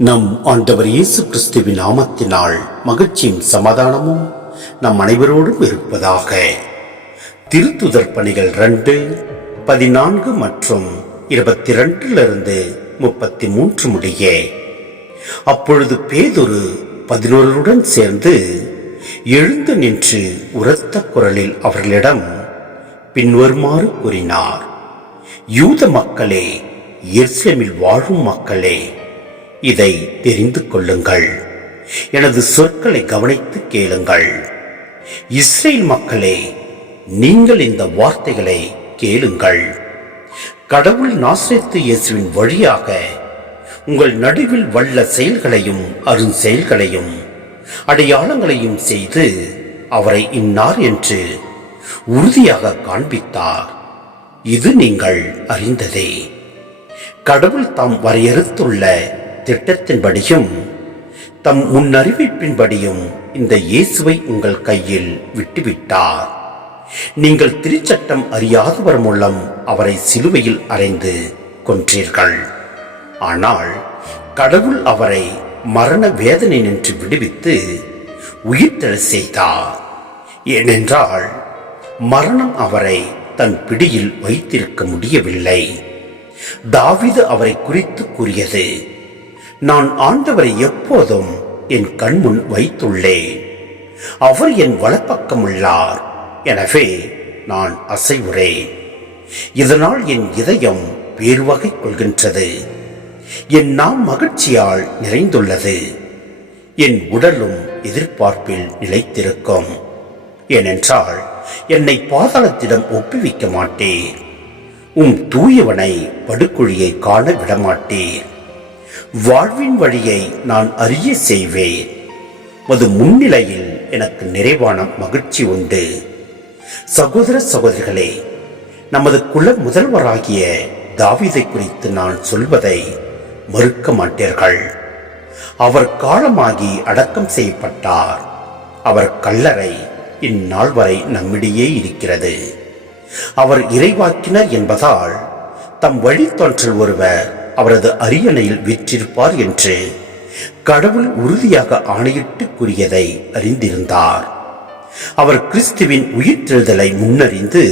நம் ஆண்டவர் இயேசு கிறிஸ்துவின் நாமத்தினால் மகிழ்ச்சியும் சமாதானமும் நம் அனைவரோடும் இருப்பதாக. திருத்துதர் பணிகள் ரெண்டு பதினான்கு மற்றும் இருபத்தி ரெண்டிலிருந்து முப்பத்தி மூன்று முடிய அப்பொழுது பேதொரு பதினோருடன் சேர்ந்து எழுந்து நின்று உரத்த குரலில் அவர்களிடம் பின்வருமாறு கூறினார் யூத மக்களே எருசலேமில் வாழும் மக்களே இதை தெரிந்து கொள்ளுங்கள். எனது சொற்களை கவனித்து கேளுங்கள். இஸ்ரேல் மக்களே நீங்கள் இந்த வார்த்தைகளை கேளுங்கள். கடவுள் நாசரித்து இயேசுவின் வழியாக உங்கள் நடுவில் வல்ல செயல்களையும் அருண் செயல்களையும் அடையாளங்களையும் செய்து அவரை இன்னார் என்று உறுதியாக காண்பித்தார். இது நீங்கள் அறிந்ததே. கடவுள் தாம் வரையறுத்துள்ள திட்டத்தின்படியும் தம் முன்னறிவிப்பின்படியும் இந்த இயேசுவை உங்கள் கையில் விட்டுவிட்டார். நீங்கள் திருச்சட்டம் அறியாதவர் மூலம் அவரை சிலுவையில் அறைந்து கொன்றீர்கள். ஆனால் கடவுள் அவரை மரண வேதனை நின்று விடுவித்து உயிர்த்தெழ செய்தார். ஏனென்றால் மரணம் அவரை தன் பிடியில் வைத்திருக்க முடியவில்லை. தாவிது அவரை குறித்து கூறியது நான் ஆண்டவரை எப்போதும் என் கண்முன் வைத்துள்ளேன். அவர் என் வலப்பக்கம் உள்ளார் எனவே நான் அசைவுறேன். இதனால் என் இதயம் பேர்வகை கொள்கின்றது. என் நாம் மகிழ்ச்சியால் நிறைந்துள்ளது. என் உடலும் எதிர்பார்ப்பில் நிலைத்திருக்கும். ஏனென்றால் என்னை பாதாளத்திடம் ஒப்புவிக்க மாட்டேன் உம் தூயவனை படுகுழியை காண விடமாட்டேன் வாழ்வின் வழியை நான் அறிய செய்வேன். அது முன்னிலையில் எனக்கு நிறைவான மகிழ்ச்சி உண்டு. சகோதர சகோதரிகளே நமது குல முதல்வராகிய தாவிதை குறித்து நான் சொல்வதை மறுக்க மாட்டீர்கள். அவர் காலமாகி அடக்கம் செய்யப்பட்டார். அவர் கல்லறை இந்நாள் வரை நம்மிடையே இருக்கிறது. அவர் இறைவாக்கினர் என்பதால் தம் வழித்தொன்றல் ஒருவர் அவரது அரியணையில் விற்றிருப்பார் என்று கடவுள் உறுதியாக ஆணையிட்டு கூறியதை அறிந்திருந்தார். அவர் கிறிஸ்துவின் உயிர்த்தெழுதலை முன்னறிந்து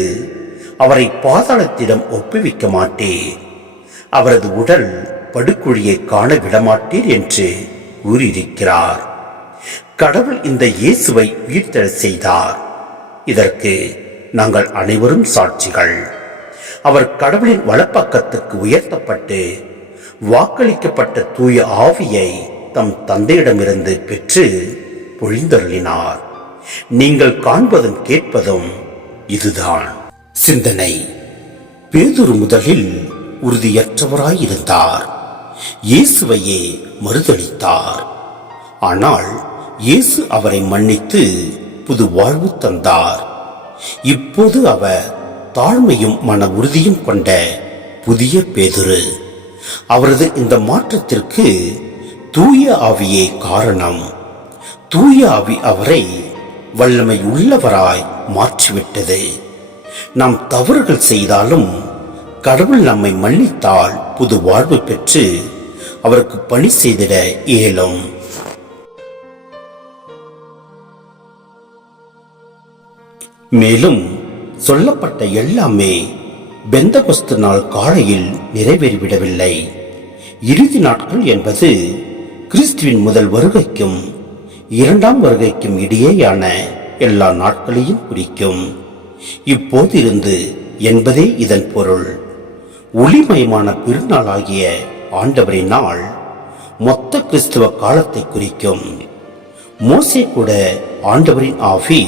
அவரை பாதாளத்திடம் ஒப்புவிக்க மாட்டேன் அவரது உடல் படுகுழியை காண விடமாட்டீர் என்று கூறியிருக்கிறார். கடவுள் இந்த இயேசுவை உயிர்த்தெழ செய்தார். இதற்கு நாங்கள் அனைவரும் சாட்சிகள். அவர் கடவுளின் வலப்பக்கத்துக்கு உயர்த்தப்பட்டு வாக்களிக்கப்பட்ட தூய ஆவியை தம் தந்தையிடமிருந்து பெற்று பொழிந்தருளினார். நீங்கள் காண்பதும் கேட்பதும் இதுதான். சிந்தனை. பேதுரு முதலில் உறுதியற்றவராயிருந்தார். இயேசுவையே மறுதளித்தார். ஆனால் இயேசு அவரை மன்னித்து புது வாழ்வு தந்தார். இப்போது அவர் தாழ்மையும் மன உறுதியும் கொண்ட புதிய பேதுரு. அவரது இந்த மாற்றத்திற்கு தூய ஆவியே காரணம். தூய ஆவி அவரை வல்லமை உள்ளவராய் மாற்றிவிட்டது. நாம் தவறுகள் செய்தாலும் கடவுள் நம்மை மன்னித்தால் புது வாழ்வு பெற்று அவருக்கு பணி செய்திட இயலும். மேலும் சொல்லப்பட்ட எல்லாமே பெந்தகொஸ்து நாள் காலையில் நிறைவேறிவிடவில்லை. இறுதி நாட்கள் என்பது கிறிஸ்துவின் முதல் வருகைக்கும் இரண்டாம் வருகைக்கும் இடையேயான எல்லா நாட்களையும் குறிக்கும். இப்போதிருந்து என்பதே இதன் பொருள். ஒளிமயமான பெருநாளாகிய ஆண்டவரின் நாள் மொத்த கிறிஸ்துவ காலத்தை குறிக்கும். மோசே கூட ஆண்டவரின் ஆவி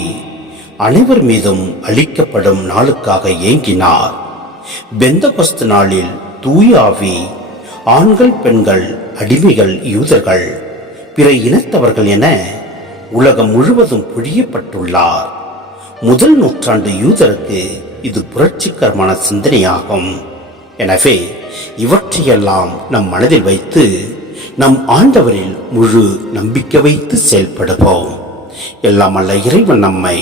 அனைவர் மீதும் அளிக்கப்படும் நாளுக்காக ஏங்கினார். பெந்தகொஸ்து நாளில் தூயாவி ஆண்கள் பெண்கள் அடிமைகள் யூதர்கள் பிற இனத்தவர்கள் என உலகம் முழுவதும் பொழியப்பட்டுள்ளார். முதல் நூற்றாண்டு யூதருக்கு இது புரட்சிகரமான சிந்தனையாகும். எனவே இவற்றையெல்லாம் நம் மனதில் வைத்து நம் ஆண்டவரில் முழு நம்பிக்கை வைத்து செயல்படுவோம். எல்லாம் அல்ல இறைவன் நம்மை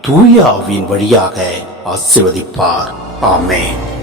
தூயாவின் வழியாக ஆசிர்வதிப்பார். ஆமென்.